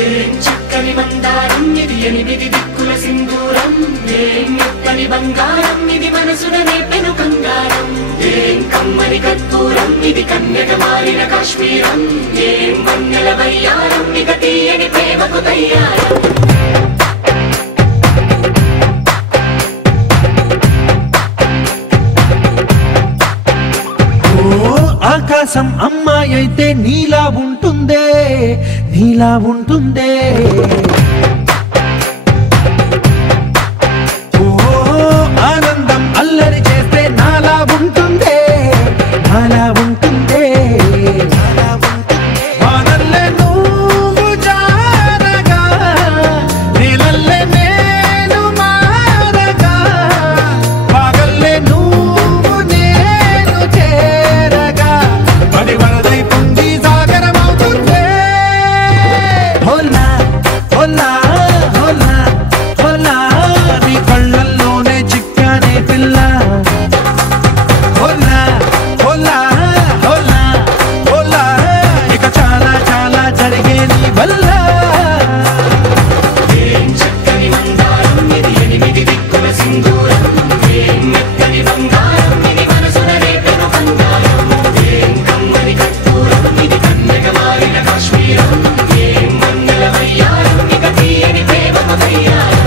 ఏం చక్కని మందారం ఇది ఎనిమిది దిక్కుల సింధూరం ఏం మెత్తని బంగారం ఇది మనసున నేపెను కంగారం ఏం కమ్మని కర్పూరం ఇది కన్యక మారిన కాశ్మీరం ఏం వన్నెల వయ్యారం ఇక తీయని ప్రేమకు తయ్యారం ఆకాశం అమ్మాయి అయితే నీలా ఉంటుందే నీలా ఉంటుందే ఓ ఆనందం అల్లరి చేస్తే నాలా ఉంటుందే నాలా ఉంటుందే వానల్లే నువ్వు జారగా నీలల్లే నేను మారగా పగల్లే నువ్వు నేను చేరగా పడి వరదై పొంగి సాగరమవుతుందే హోలా హోలా హోలా హోలా నీ కళ్ళల్లోనే చిక్కానే పిల్ల హోలా హోలా హోలా హోలా ఇక చాలా చాలా జరిగే నీ వల్ల ఏం చక్కని మందారం ఇది ఎనిమిది దిక్కుల సింధూరం ఏం మెత్తని బంగారం ఇది మనసున రేపెను కంగారం ఏం కమ్మని కర్పూరం ఇది కన్యక మారిన కాశ్మీరం ఏం వన్నెల వయ్యారం ఇక తీయని ప్రేమకు తయ్యారం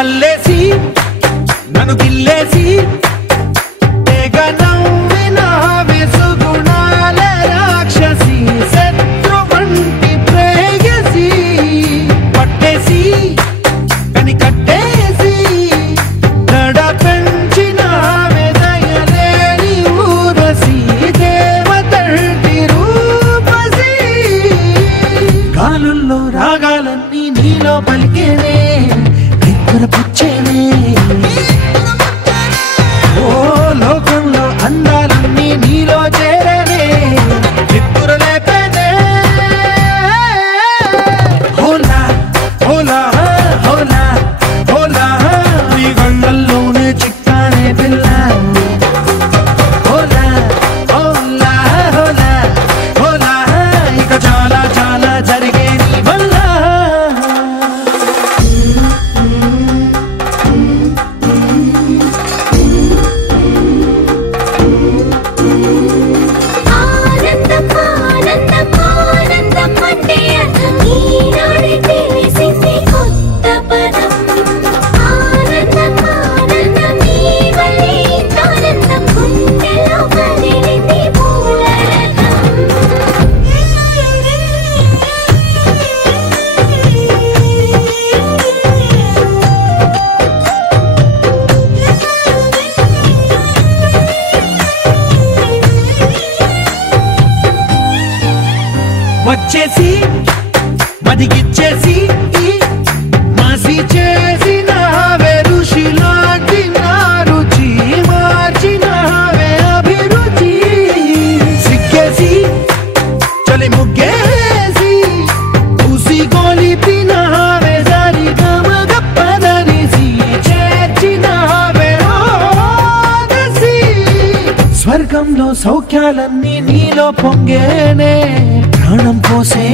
అల్లేసి నన్ను గిల్లేసి తెగ నవ్విన వెసుగుణాల రాక్షసి శత్రు వంటి ప్రేయసి పట్టేసి కని కట్టేసి దడ పెంచిన వెదయలేని ఊరసి దేవతంటి రూపసి గాలుల్లో రాగాలన్నీ నీలో పలికేనే పుచ్చేనే ఓ లోకంలో అందాలన్నీ నీలో చేరనే నిప్పుర లేపేనే హోలా హోలా హోలా హోలా నీ గంగల్లోనే చిక్కానే పిల్ల హోలా హోలా హోలా హోలా ఇక చాలా చాలా జరిగే నీ వల్ల ఆనందం ఆనందం ఆనందం అంటే ఈనాడే తెలిసింది కొత్త పదం ఆనందం ఆనందం నీ వల్లే ఆనందం గుండెలో కదిలింది వచ్చేసి మదిగిచ్చేసి మాసి చేసిన ఋషిలాంటి నా రుచి మార్చినవే అభిరుచి సిగ్గేసి చలి ముగ్గేసి ఊసి గోలిపినవే సరి గమగప్పదనిసి చేర్చినవే ఓదసి స్వర్గంలో సౌఖ్యాలన్నీ నీలో పొంగేనే ప్రాణం పోసే